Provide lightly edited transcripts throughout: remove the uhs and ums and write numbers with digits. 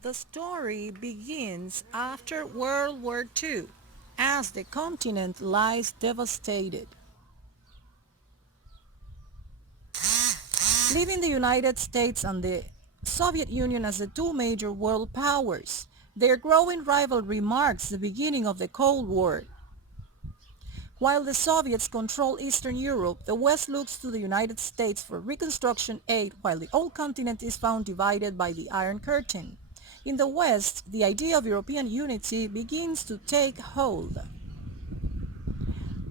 The story begins after World War II, as the continent lies devastated. Leaving the United States and the Soviet Union as the two major world powers, their growing rivalry marks the beginning of the Cold War. While the Soviets control Eastern Europe, the West looks to the United States for reconstruction aid while the old continent is found divided by the Iron Curtain. In the West, the idea of European unity begins to take hold.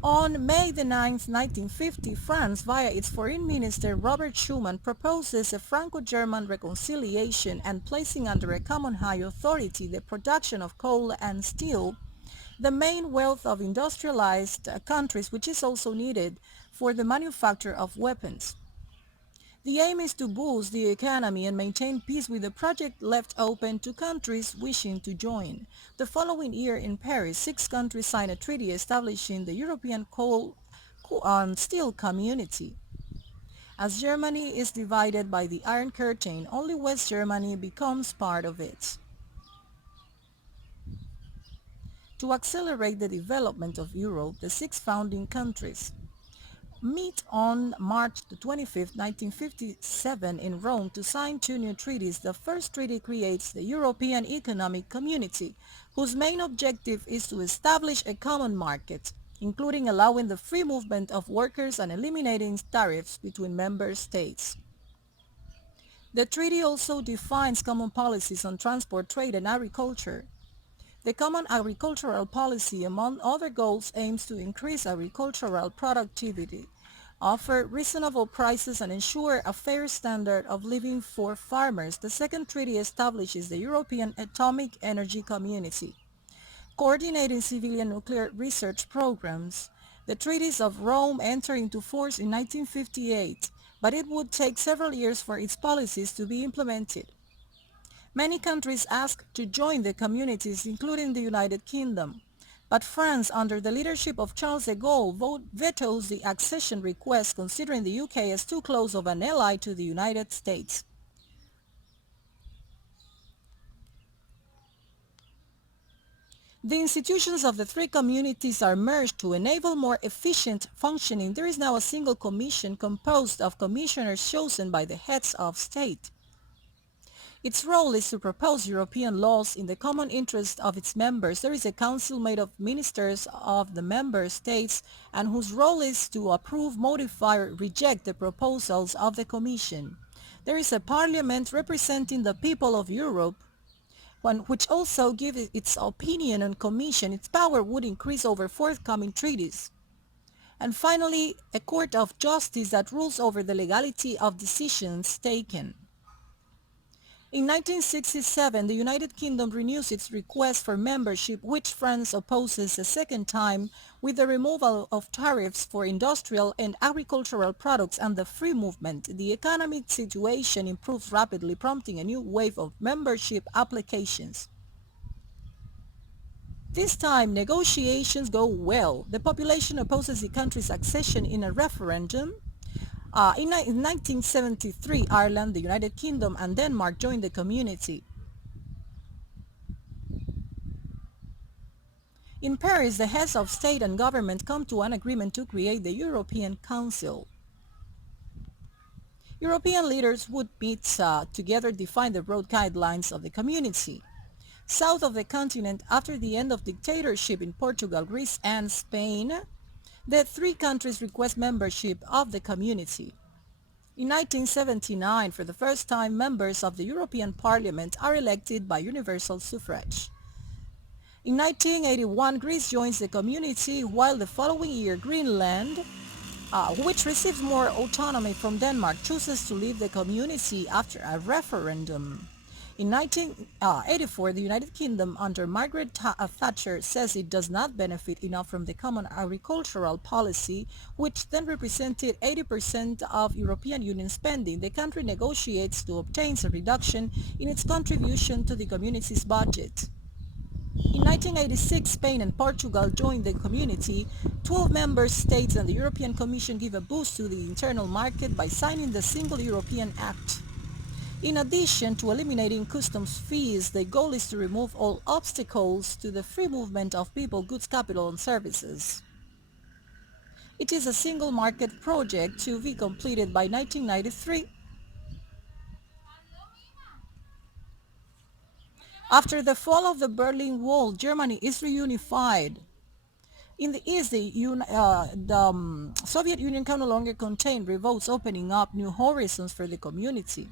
On May 9, 1950, France, via its Foreign Minister Robert Schuman, proposes a Franco-German reconciliation and placing under a common high authority the production of coal and steel, the main wealth of industrialized countries, which is also needed for the manufacture of weapons. The aim is to boost the economy and maintain peace, with the project left open to countries wishing to join. The following year in Paris, 6 countries signed a treaty establishing the European Coal and Steel Community. As Germany is divided by the Iron Curtain, only West Germany becomes part of it. To accelerate the development of Europe, the 6 founding countries meet on March 25, 1957 in Rome to sign 2 new treaties. The first treaty creates the European Economic Community, whose main objective is to establish a common market, including allowing the free movement of workers and eliminating tariffs between member states. The treaty also defines common policies on transport, trade, and agriculture. The Common Agricultural Policy, among other goals, aims to increase agricultural productivity, offer reasonable prices, and ensure a fair standard of living for farmers. The second treaty establishes the European Atomic Energy Community, coordinating civilian nuclear research programs. The Treaties of Rome entered into force in 1958, but it would take several years for its policies to be implemented. Many countries asked to join the communities, including the United Kingdom. But France, under the leadership of Charles de Gaulle, vetoes the accession request, considering the UK as too close of an ally to the United States. The institutions of the 3 communities are merged to enable more efficient functioning. There is now a single commission composed of commissioners chosen by the heads of state. Its role is to propose European laws in the common interest of its members. There is a council made of ministers of the member states and whose role is to approve, modify, or reject the proposals of the Commission. There is a parliament representing the people of Europe, which also gives its opinion on Commission. Its power would increase over forthcoming treaties. And finally, a court of justice that rules over the legality of decisions taken. In 1967, the United Kingdom renews its request for membership, which France opposes a second time, with the removal of tariffs for industrial and agricultural products and the free movement. The economic situation improves rapidly, prompting a new wave of membership applications. This time, negotiations go well. The population opposes the country's accession in a referendum. In 1973, Ireland, the United Kingdom, and Denmark joined the community. In Paris, the heads of state and government come to an agreement to create the European Council. European leaders would meet together, define the broad guidelines of the community. South of the continent, after the end of dictatorship in Portugal, Greece, and Spain, the 3 countries request membership of the community. In 1979, for the first time, members of the European Parliament are elected by universal suffrage. In 1981, Greece joins the community, while the following year, Greenland, which receives more autonomy from Denmark, chooses to leave the community after a referendum. In 1984, the United Kingdom under Margaret Thatcher says it does not benefit enough from the Common Agricultural Policy, which then represented 80% of European Union spending. The country negotiates to obtain a reduction in its contribution to the community's budget. In 1986, Spain and Portugal joined the community. 12 member states and the European Commission give a boost to the internal market by signing the Single European Act. In addition to eliminating customs fees, the goal is to remove all obstacles to the free movement of people, goods, capital, and services. It is a single market project to be completed by 1993. After the fall of the Berlin Wall, Germany is reunified. In the East, the Soviet Union can no longer contain revolts, opening up new horizons for the community,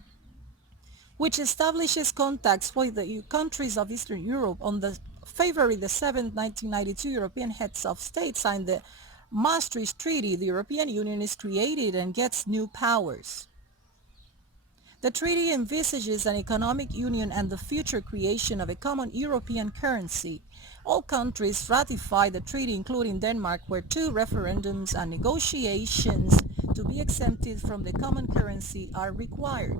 which establishes contacts with the countries of Eastern Europe. On the February the 7th, 1992, European heads of state signed the Maastricht Treaty. The European Union is created and gets new powers. The treaty envisages an economic union and the future creation of a common European currency. All countries ratified the treaty, including Denmark, where two referendums and negotiations to be exempted from the common currency are required.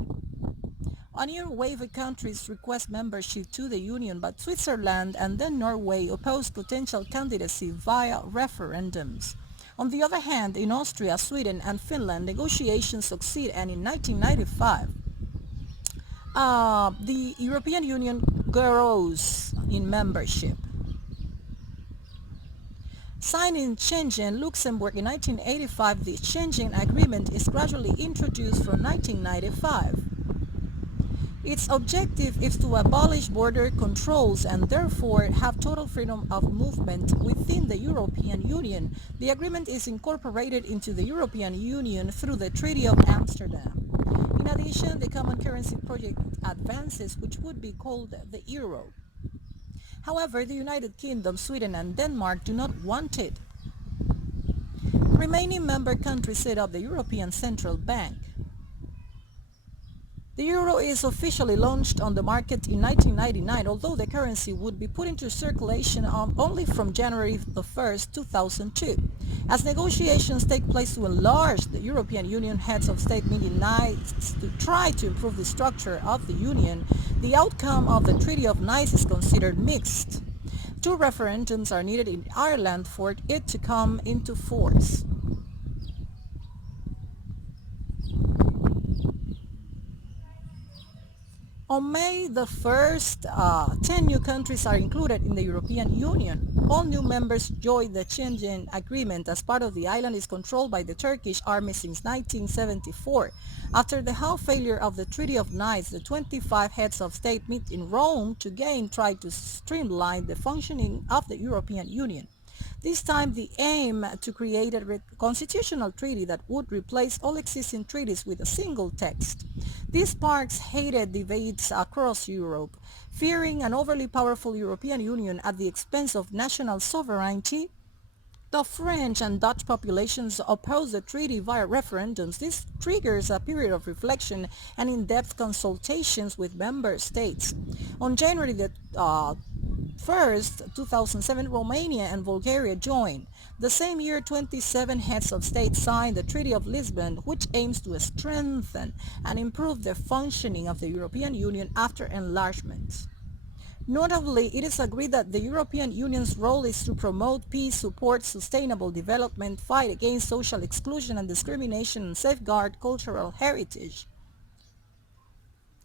A new wave of countries request membership to the Union, but Switzerland and then Norway oppose potential candidacy via referendums. On the other hand, in Austria, Sweden, and Finland, negotiations succeed, and in 1995, the European Union grows in membership. Signed in Schengen, Luxembourg in 1985, the Schengen Agreement is gradually introduced from 1995. Its objective is to abolish border controls and therefore have total freedom of movement within the European Union. The agreement is incorporated into the European Union through the Treaty of Amsterdam. In addition, the common currency project advances, which would be called the euro. However, the United Kingdom, Sweden, and Denmark do not want it. Remaining member countries set up the European Central Bank. The euro is officially launched on the market in 1999, although the currency would be put into circulation only from January the 1st, 2002. As negotiations take place to enlarge the European Union, heads of state meeting nights to try to improve the structure of the Union, the outcome of the Treaty of Nice is considered mixed. Two referendums are needed in Ireland for it to come into force. On May the 1st, 10 new countries are included in the European Union. All new members joined the Schengen Agreement as part of the island is controlled by the Turkish army since 1974. After the half failure of the Treaty of Nice, the 25 heads of state meet in Rome to again try to streamline the functioning of the European Union. This time the aim to create a constitutional treaty that would replace all existing treaties with a single text. This sparks heated debates across Europe, fearing an overly powerful European Union at the expense of national sovereignty. The French and Dutch populations oppose the treaty via referendums. This triggers a period of reflection and in-depth consultations with member states. On January the 1st, 2007, Romania and Bulgaria joined. The same year, 27 heads of state signed the Treaty of Lisbon, which aims to strengthen and improve the functioning of the European Union after enlargement. Notably, it is agreed that the European Union's role is to promote peace, support sustainable development, fight against social exclusion and discrimination, and safeguard cultural heritage.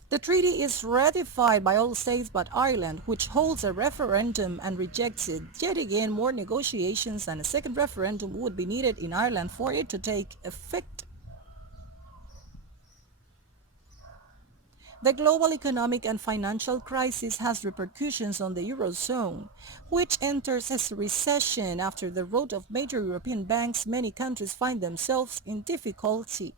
The treaty is ratified by all states but Ireland, which holds a referendum and rejects it. Yet again, more negotiations and a second referendum would be needed in Ireland for it to take effect. The global economic and financial crisis has repercussions on the Eurozone, which enters a recession. After the rout of major European banks, many countries find themselves in difficulty.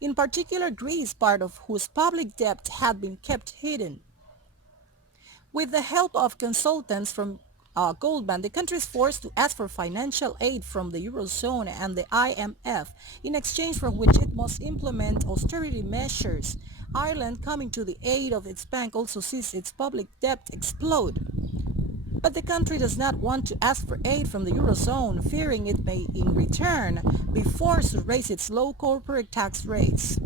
In particular, Greece, part of whose public debt had been kept hidden. With the help of consultants from Goldman, the country is forced to ask for financial aid from the Eurozone and the IMF, in exchange for which it must implement austerity measures. Ireland, coming to the aid of its bank, also sees its public debt explode. But the country does not want to ask for aid from the Eurozone, fearing it may in return be forced to raise its low corporate tax rates.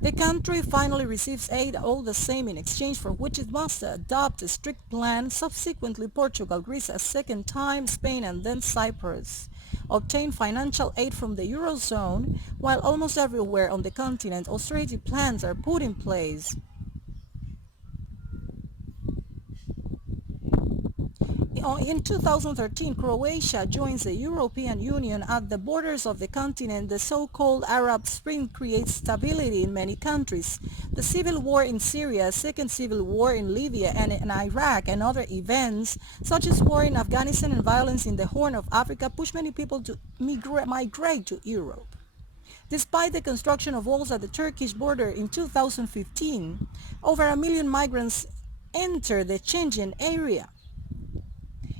The country finally receives aid all the same, in exchange for which it must adopt a strict plan. Subsequently, Portugal, Greece a second time, Spain, and then Cyprus obtained financial aid from the Eurozone, while almost everywhere on the continent austerity plans are put in place. In 2013, Croatia joins the European Union. At the borders of the continent, the so-called Arab Spring creates stability in many countries. The civil war in Syria, second civil war in Libya and in Iraq, and other events, such as war in Afghanistan and violence in the Horn of Africa, push many people to migrate to Europe. Despite the construction of walls at the Turkish border in 2015, over a million migrants enter the Schengen area.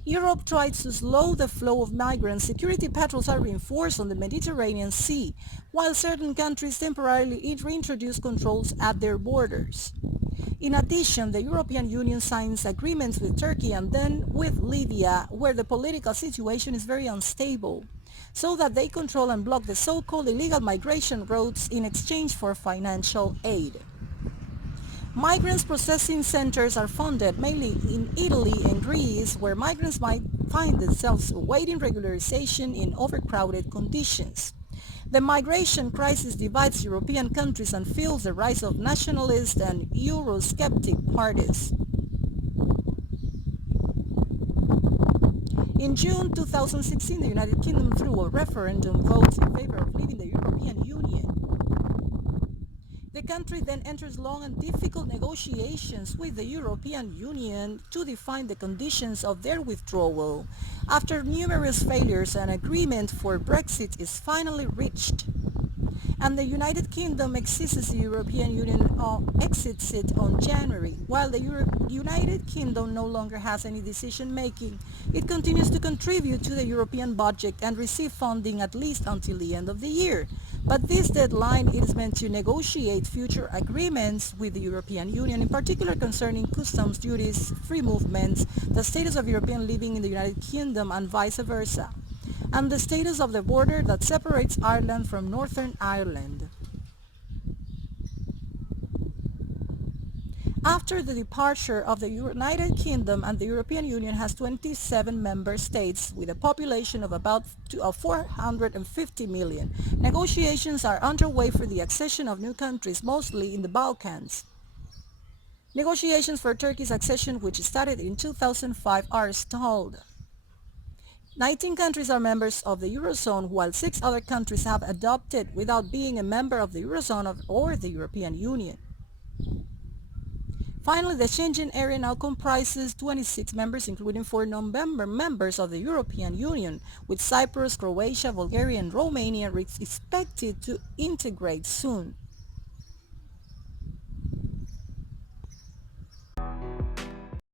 Europe tries to slow the flow of migrants. Security patrols are reinforced on the Mediterranean Sea, while certain countries temporarily reintroduce controls at their borders. In addition, the European Union signs agreements with Turkey and then with Libya, where the political situation is very unstable, so that they control and block the so-called illegal migration routes in exchange for financial aid. Migrants processing centers are funded mainly in Italy and Greece, where migrants might find themselves awaiting regularization in overcrowded conditions. The migration crisis divides European countries and fuels the rise of nationalist and Eurosceptic parties. In June 2016, the United Kingdom, through a referendum, votes in favor of leaving the European Union. The country then enters long and difficult negotiations with the European Union to define the conditions of their withdrawal. After numerous failures, an agreement for Brexit is finally reached, and the United Kingdom exits the European Union exits it on January. While the United Kingdom no longer has any decision making, it continues to contribute to the European budget and receive funding at least until the end of the year. But this deadline is meant to negotiate future agreements with the European Union, in particular concerning customs duties, free movements, the status of European living in the United Kingdom and vice versa, and the status of the border that separates Ireland from Northern Ireland. After the departure of the United Kingdom, and the European Union has 27 member states with a population of about 450 million. Negotiations are underway for the accession of new countries, mostly in the Balkans. Negotiations for Turkey's accession, which started in 2005, are stalled. 19 countries are members of the Eurozone, while 6 other countries have adopted without being a member of the Eurozone or the European Union. Finally, the Schengen area now comprises 26 members, including 4 non-member members of the European Union, with Cyprus, Croatia, Bulgaria, and Romania expected to integrate soon.